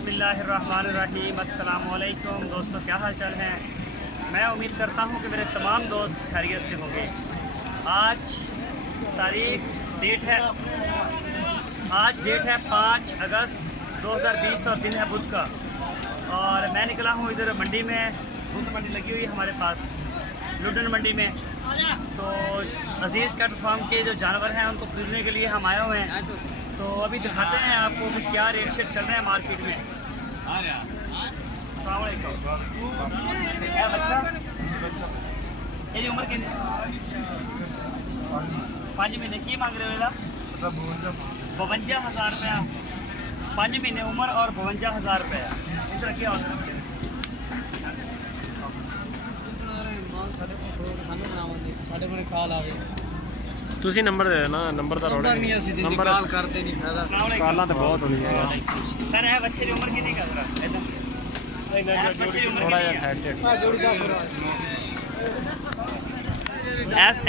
बिस्मिल्लाहिर्रहमानिर्रहीम। अस्सलामुअलैकुम दोस्तों, क्या हाल चाल हैं। मैं उम्मीद करता हूं कि मेरे तमाम दोस्त खैरियत से होंगे। आज डेट है 5 अगस्त 2020 और दिन है बुध का। और मैं निकला हूं इधर मंडी में। बुध मंडी लगी हुई है हमारे पास लुडन मंडी में। तो अजीज़ कैटल फार्म के जो जानवर हैं उनको खरीदने के लिए हम आए हुए हैं। तो अभी दिखाते हैं आपको कि क्या रेट शेट चल रहे हैं मार्केट में। अस्सलाम वालेकुम। अच्छा, ये उम्र कितनी? 5 महीने की मांग रहे हो? 52,000 रुपया। 5 महीने उम्र और 52,000 रुपया। इधर क्या होता है? ਤੁਸੀਂ ਨੰਬਰ ਦੇ ਦੇਣਾ, ਨੰਬਰ ਤਾਂ ਰੋੜੇ ਨਹੀਂ, ਅਸੀਂ ਜਿੰਨੀ ਕਾਲ ਕਰਦੇ ਨਹੀਂ ਫਾਇਦਾ। ਕਾਲਾਂ ਤਾਂ ਬਹੁਤ ਹੁੰਦੀਆਂ ਯਾਰ। सर है बच्चे की उम्र कितनी का? ਥੋੜਾ ਜਿਹਾ ਸਾਈਡ ਤੇ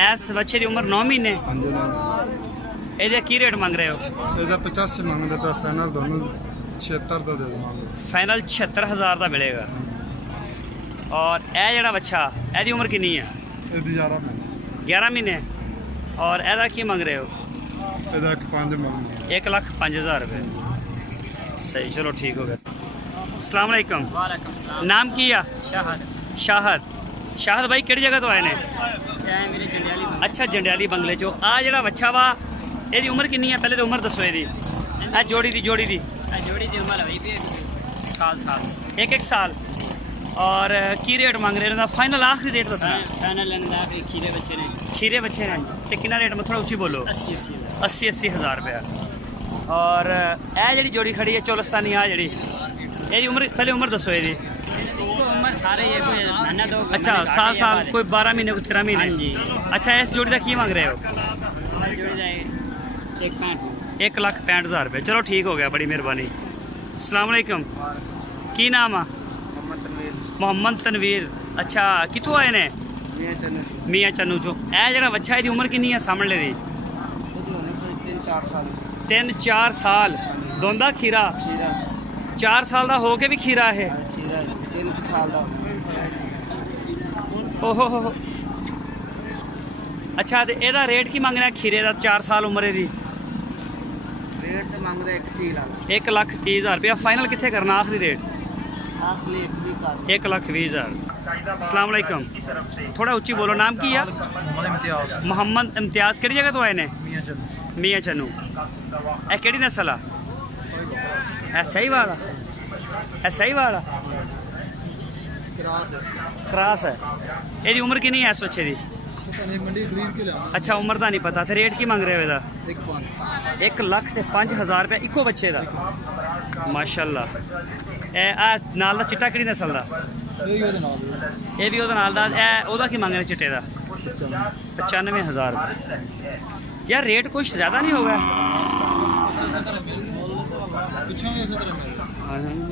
एस बच्चे की उम्र 9 महीने। ਇਹਦਾ ਕੀ ਰੇਟ ਮੰਗ ਰਹੇ ਹੋ? ਇਹਦਾ 85 ਮੰਗਦੇ ਤਾਂ ਫਾਈਨਲ ਦੋਨੋਂ 76 ਦਾ ਦੇ ਦੇਵਾਂਗੇ। फाइनल 76,000 का मिलेगा। और यह जड़ा बच्चा यदी उम्र कितनी है? ਇਹਦੀ 11 महीने। और यदा की मंग रहे हो? ਇਹਦਾ 5 ਮੰਗਦੇ। 1,05,000 रुपये। सही, चलो ठीक हो गया। अस्सलाम वालेकुम। नाम की है? शाहद। शाहद भाई किहड़ी जगह तो आए ने? अच्छा, जंडियाली बंगले चो। आ जड़ा बच्चा वा यदी उम्र कितनी है? पहले तो उम्र दसो यदी। जोड़ी दी उम्र है एक साल। और की रेट मांग रहे हैं? फाइनल आखिरी रेट दसना। खीरे बच्चे ने तो कितना रेट में? थोड़ा ऊँची बोलो। 80,000 रुपया। और यह जी जोड़ी खड़ी है चोलस्तानी, आ जी यही उम्र पहले उम्र दसो यदी। अच्छा, साल कोई 12 महीने कोई 13 महीने। अच्छा, इस जोड़ी का की मांग रहे हो? 1,65,000 रुपये। चलो ठीक हो गया, बड़ी मेहरबानी। अस्सलाम वालेकुम। की नाम है? मोहम्मद तनवीर। अच्छा, कितों आए ने? मियाँ चन्नू चो। यह जरा बच्चा है उम्र कितनी है सामने दी? 3-4 साल। दोंदा खीरा 4 साल का हो के भी खीरा है। ओहो। अच्छा, तो यदा रेट की मांग रहा है खीरे का? 4 साल उम्र दी रेट मांग रहे 1,30,000 रुपया। फाइनल कितने करना आखिरी रेट? 1,20,000। अस्सलाम वालेकुम। थोड़ा ऊंची बोलो। नाम की है? मोहम्मद इम्तियाज़। किहड़ी जगह तो आए ने? मियाँ चन्नू। ए किहड़ी नस्ल आ? सही वाला क्रॉस है। यदी उम्र कितनी है इस बच्चे की? अच्छा, उम्र का नहीं पता। तो रेट की मांग रहे हो? 1,05,000 रुपया इको बच्चे का। माशाल्लाह। नाल दा चिट्टा किहड़ी नस्ल दा? ये भी ओहदे नाल दा। ओहदा की मांग रहे चिट्टे का? 95,000। यार रेट कुछ ज़्यादा नहीं होगा?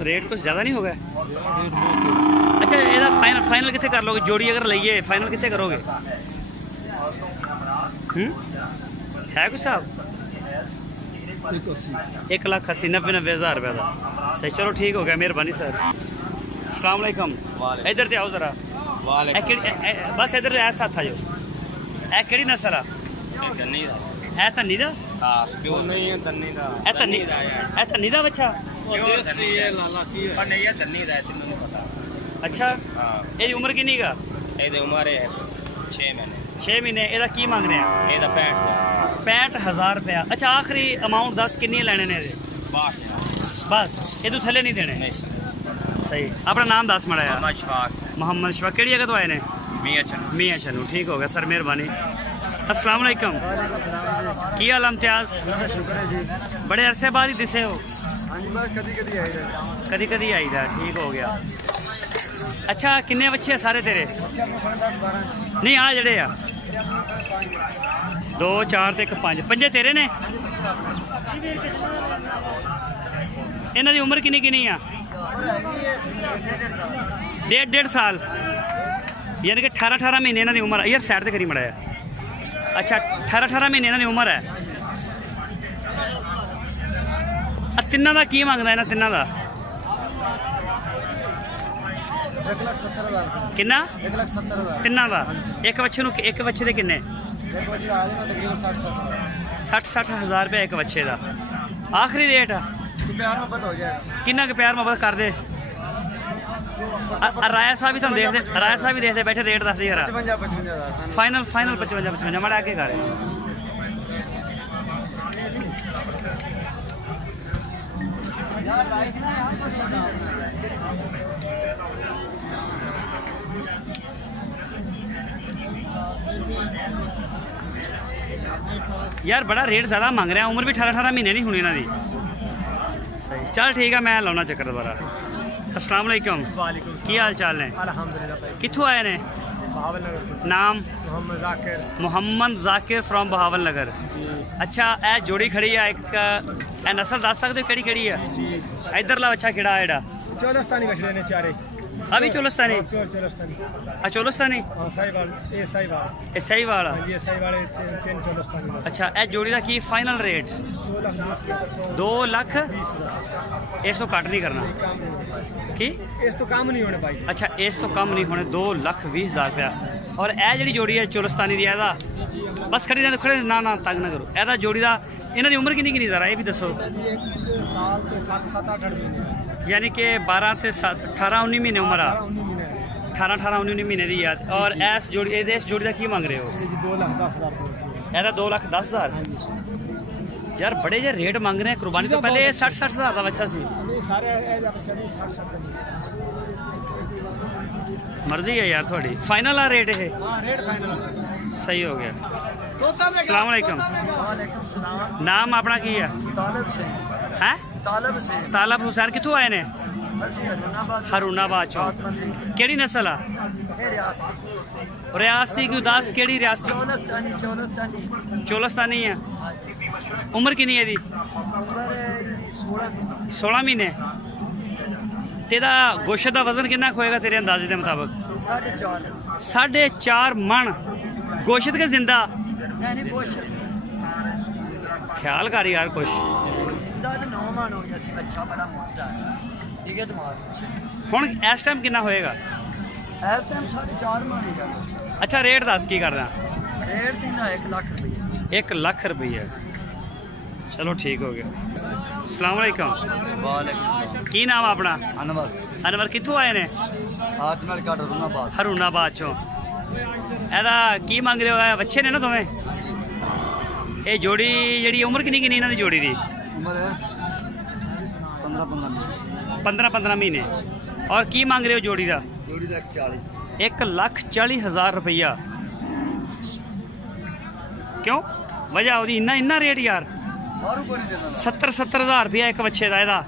रेट कुछ ज़्यादा नहीं होगा? अच्छा, ये फाइनल कितने कर लोगे? जोड़ी अगर लइए फाइनल कितने करोगे? है कुछ साहब? 1,80,000-90,000 रुपये का। सही, चलो ठीक हो गया, मेहरबानी सर। अस्सलाम वालेकुम। इधर से आओ ज़रा। बस इधर से साथ आ जाओ। ए केड़ी नस्ल आ? धन्नी दा? धन्नी दा बच्चा? अच्छा, ये उम्र कितनी का? 6 महीने। ਇਹਦਾ ਕੀ ਮੰਗ ਰਹੇ ਆ? ਇਹਦਾ 65,000 रुपया। अच्छा, आखिरी अमाउंट 10 कितनी लेने ने? बस ये तो थले नहीं देने? सही। अपना नाम दस मड़ा है? मोहम्मद शफाक। किहड़ी जगह तो आए ने? मियाँ चन्नू। ठीक हो गया सर, मेहरबानी। अस्सलाम वालेकुम। की हाल इम्तियाज़? बड़े अरसे बाद ही दिसे हो? कदी आई था। ठीक हो गया। अच्छा, किन्ने बच्चे सारे तेरे? नहीं, आ जड़े आ 2 4 ते 1 5 पंजे तेरे ने? इन्हां दी उम्र किन्नी आ? 1.5 साल। यानी कि 18 महीने इन्हां दी उम्र। यार साइड ते करी मड़ा है। अच्छा, 18 महीने इन्हां दी उम्र है। तिन्ना का की मंगदा? इन्हां तिन्ना का 1,70,000 ਕਿੰਨਾ 1,70,000 ਤਿੰਨਾਂ ਦਾ ਇੱਕ ਬੱਚੇ ਨੂੰ ਇੱਕ ਬੱਚੇ ਦੇ ਕਿੰਨੇ एक बच्चे आ जाना तकरीबन 60,000 60 ਹਜ਼ਾਰ ਰੁਪਏ ਇੱਕ ਬੱਚੇ ਦਾ ਆਖਰੀ ਰੇਟ ਆ प्यार मोहब्बत हो जाएगा ਕਿੰਨਾ ਕੁ ਪਿਆਰ ਮੁਹੱਬਤ ਕਰਦੇ ਰਾਇਆ ਸਾਹਿਬ ਵੀ ਤੁਹਾਨੂੰ ਦੇਖਦੇ ਰਾਇਆ ਸਾਹਿਬ ਵੀ ਦੇਖਦੇ ਬੈਠੇ ਰੇਟ ਦੱਸਦੇ ਯਾਰ 55,000 ਫਾਈਨਲ 55 ਮਾੜਾ ਅੱਗੇ ਕਰ यार बड़ा रेट ज़्यादा मंग रहा उम्र भी 18 महीने नहीं होनी इन्हों की सही चल ठीक है मैं लाना चक्कर दोबारा अस्सलाम वालेकुम वालेकुम की हाल चाल ने अल्हम्दुलिल्लाह भाई कित्थों आए ने बहावल नगर नाम मोहम्मद जाकिर मुहम्मद जाकिर फ्रॉम बहावल नगर अच्छा ए जोड़ी खड़ी है एक ए नस्ल दस सकते हो केड़ी है जी इधरला बच्चा केड़ा है एड़ा चोलस्तानी बछड़े ने चारे अभी चोलस्तानी प्योर चोलस्तानी चोलस्तानी हां साहिवाल ये साहिवाल ये सही वाला ये साहिवाल तीन चोलस्तानी अच्छा ए जोड़ी का की फाइनल रेट 2 लाख 2,20,000 इस तो कट नहीं करना काम नहीं की इस तो काम नहीं होने भाई अच्छा इस तो कम नहीं होने 2,20,000 रुपया और ए जी जोड़ी है चोलस्तानी दी एदा बस खड़ी रहने खड़े ना तंग ना करो एदा जोड़ी का इन्हों की उम्र कितनी जरा ये भी दसो 1 साल के 7-8 महीने यानी कि 12 ते 18-19 महीने उम्र आ 18-19 महीने की याद और इस जोड़ी का की मंग रहे हो 2,10,000 एदा 2,10,000 यार बड़े जे रेट मंग रहे हैं कुर्बानी तो पहले 60 हज़ार का बच्चा सी सारे बच्चे 60 मर्जी है यार थोड़ी फाइनल आ रेट है हां रेट फाइनल सही हो गया अस्सलाम वालेकुम वालेकुम सलाम नाम अपना की है तालब से हैं तालब से तालब हुसैन कितों आए ने ਅਸੀਂ ਹਰੁਨਾਬਾਦ हरुणाबाद चो केड़ी नस्ल आ रियासती की उदास केड़ी रियासती चोलस्तानी है उम्र कितनी है दी 16 महीने तेरा गोश्त का वजन कितना होएगा तेरे अंदाजे के मुताबिक 4.5 मन गोश्त के जिंदा ख्याल कर यार कुछ हुण इस टाइम कितना होएगा अच्छा रेट दस की करना 1 लाख रुपये चलो ठीक हो गया अस्सलाम वालेकुम वालेकुम की नाम अपना अनवर अनवर कितों आए ने आजमल का हरुनाबाद हरुणाबाद चो एदा की मंग रहे हो बच्चे ने ना तुम्हें ये जोड़ी जी उम्र कितनी इन्हों की जोड़ी की उम्र है 15 महीने और की मांग रहे हो जोड़ी का जोड़ी का 40 1,40,000 रुपया क्यों वजह वो इन्ना रेट यार और कोई नहीं देता 70,000 रुपया एक बच्चे का ਇਹਦਾ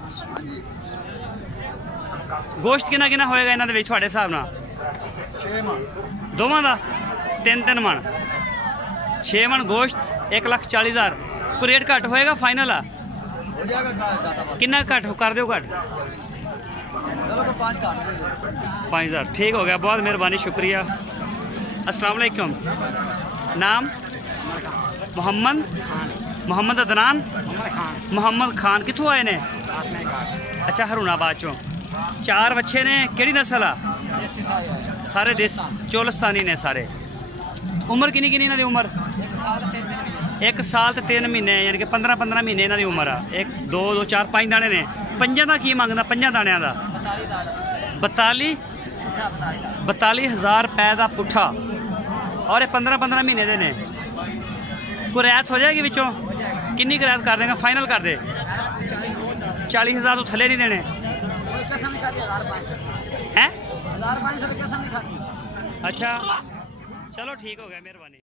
गोश्त कितना होएगा इन्हों के थोड़े हिसाब नाल 6 मन दोवां का 3 मन 6 मन गोश्त 1,40,000 कोई रेट घट होएगा फाइनल आ हो जाएगा घाटा कितना घट कर दो घट चलो तो 5 घाट दे दो 5,000 ठीक हो गया बहुत मेहरबानी शुक्रिया अस्सलाम वालेकुम नाम मोहम्मद अदनान मोहम्मद खान कितों आए ने अच्छा हरुणाबाद चो 4 बच्चे ने केड़ी नस्ल आ सारे देश चोलस्तानी ने सारे उम्र कितनी इन्हों की उम्र 1 साल ते 3 महीने यानी कि 15 महीने इन्हों की उम्र आ 1 2 2 4 5 दाने ने 5 का की मंगदा 5 दाणियां दा 42,000 रुपए का पुट्ठा और 15 महीने दे ने कोई रियायत हो जाएगी विचों कितनी रियायत कर देगा फाइनल कर दे 40,000 तो थले नहीं देने हैं अच्छा चलो ठीक हो गया मेहरबानी